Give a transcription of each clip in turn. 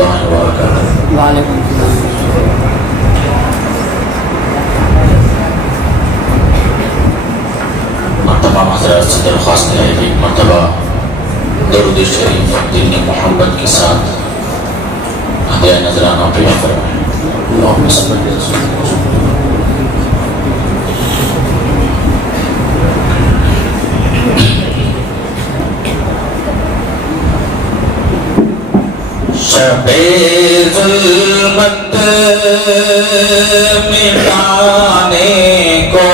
اللہ وبرکاتہ۔ وعلیکم السلام۔ تمام حضرات سے درخواست ہے کہ ایک مرتبہ درود شریف دین محمد کے ساتھ ہدیہ نذرانہ پیش فرمائیں۔ اللہم صلی اللہ علیہ وسلم۔ شب ظلمت مٹانے کو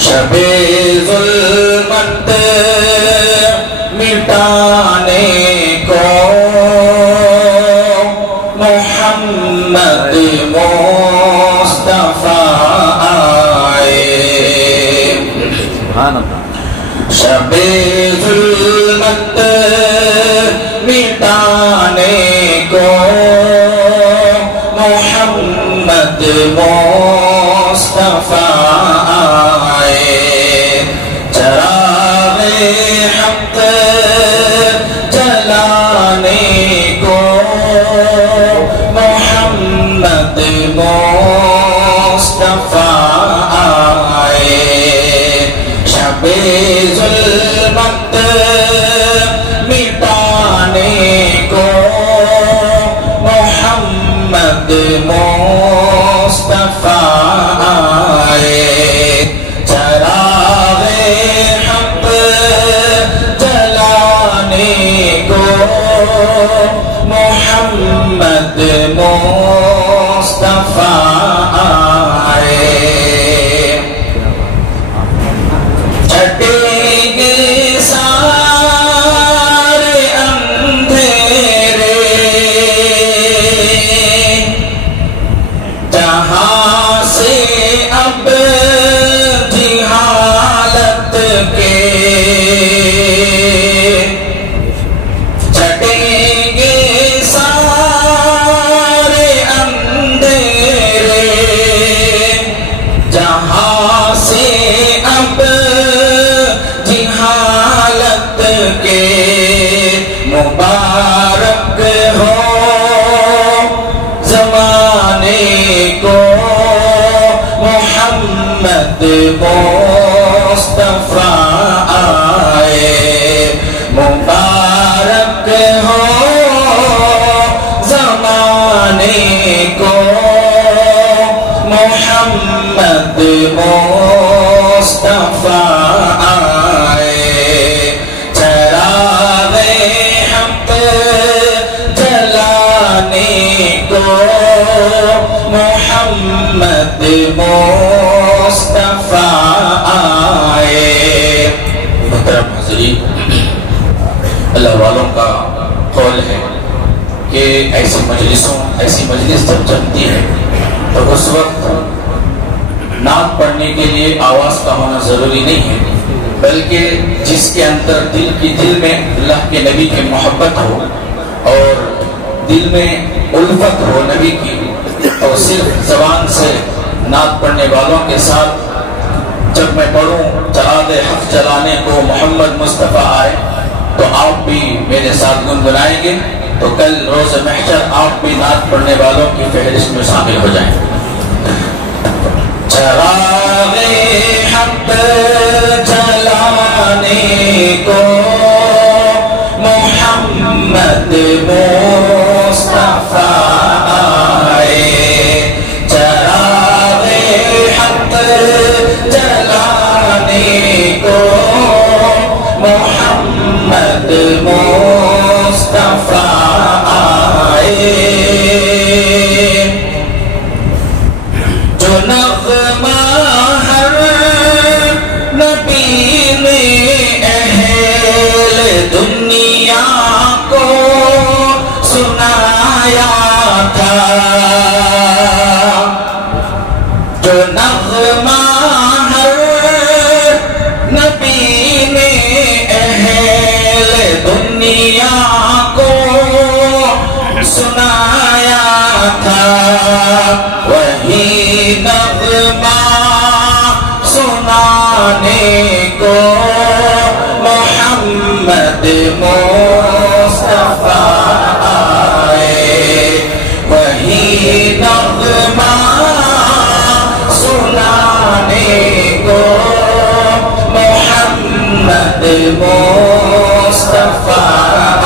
شب ظلمت مٹانے کو محمد مصطفیٰ آئے۔ سبحان اللہ۔ شب ظلمت مٹانے کو محمد مصطفیٰ آئے۔ چراغ حق جلانے کو محمد مصطفیٰ آئے۔ شب ظلمت مٹانے کو محمد مصطفیٰ آئے۔ چراغ حق جلانے کو محمد مصطفیٰ آئے۔ مبارک ہو زمانے کو محمد مصطفیٰ آئے۔ مبارک ہو زمانے کو محمد مصطفیٰ آئے۔ چراغ حق جلانے کو محمد مصطفیٰ آئے۔ محترم حضرین، اللہ والوں کا قول ہے کہ ایسی مجلس جب جمتی ہے تو اس وقت نعت پڑھنے کے لیے آواز کا ہونا ضروری نہیں ہے، بلکہ جس کے اندر دل میں اللہ کے نبی کی محبت ہو اور دل میں الفت ہو نبی کی، اور صرف زبان سے نعت پڑھنے والوں کے ساتھ جب میں پڑھوں چراغ حق جلانے کو محمد مصطفیٰ آئے تو آپ بھی میرے ساتھ گنگنائیں گے، تو کل روز محشر آپ بھی نعت پڑھنے والوں کی فہرست میں شامل ہو جائیں۔ چراغ حق جلانے کو محمد مصطفیٰ آئے۔ چراغ حق جلانے کو محمد مصطفیٰ آئے۔ جو نغمہ ہر نبی نے اہل دنیا کو سنایا تھا، جو نغمہ ہر نبی نے اہل دنیا کو سنایا تھا، وہی نغمہ سنانے کو محمد محمد مصطفیٰ آئے، وہی نغمہ سنانے کو محمد مصطفیٰ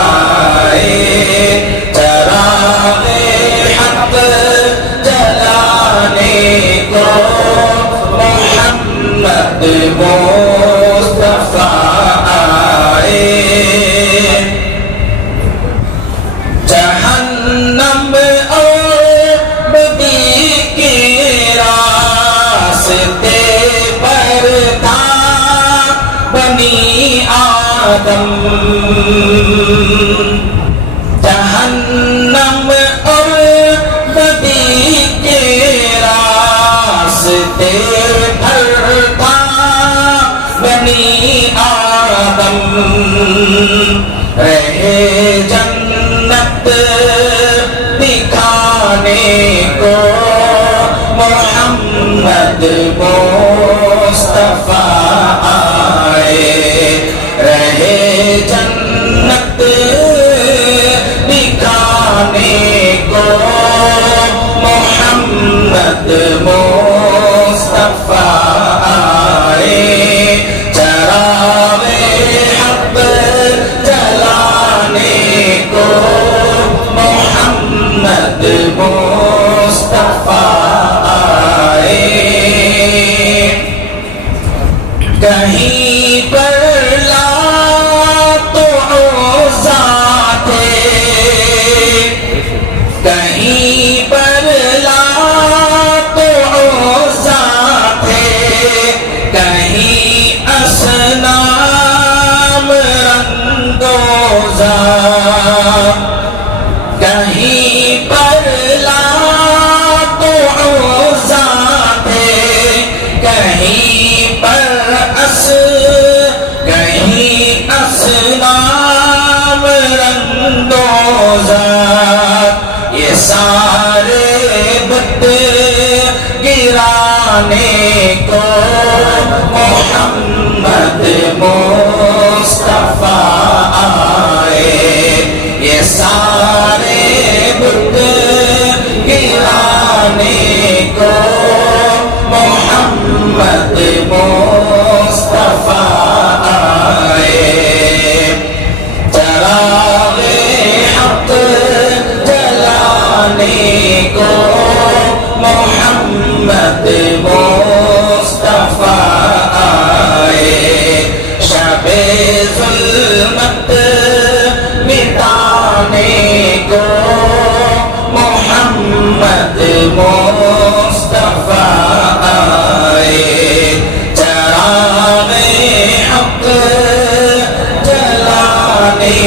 آئے، چراغ حق جلانے کو محمد مصطفیٰ آئے، جہنم اور بدی کے راستے پر تھا بنی آدم، جہنم اور بدی کے راستے پر تھا بنی آدم، رہے جنت دکھانے کو محمد مصطفیٰ آئے، رہے جنت دکھانے کو محمد مصطفیٰ آئے، چراغ حق جلانے کو محمد مصطفیٰ آئے، کہیں پر لات و عزا تھے، کہیں پر لات و عزا تھے، کہیں اصنام رنگوزا، کہیں پر لات و عزا تھے، کہیں پر کہیں اصنام رنگوزا، یہ سارے بت گرانے کو محمد مصطفیٰ آئے، یہ سارے بت گرانے کو محمد مصطفیٰ آئے، چراغ حق جلانے کو محمد مصطفیٰ آئے، شب ظلمت مٹانے کو محمد مصطفیٰ آئے، چراغ حق جلانے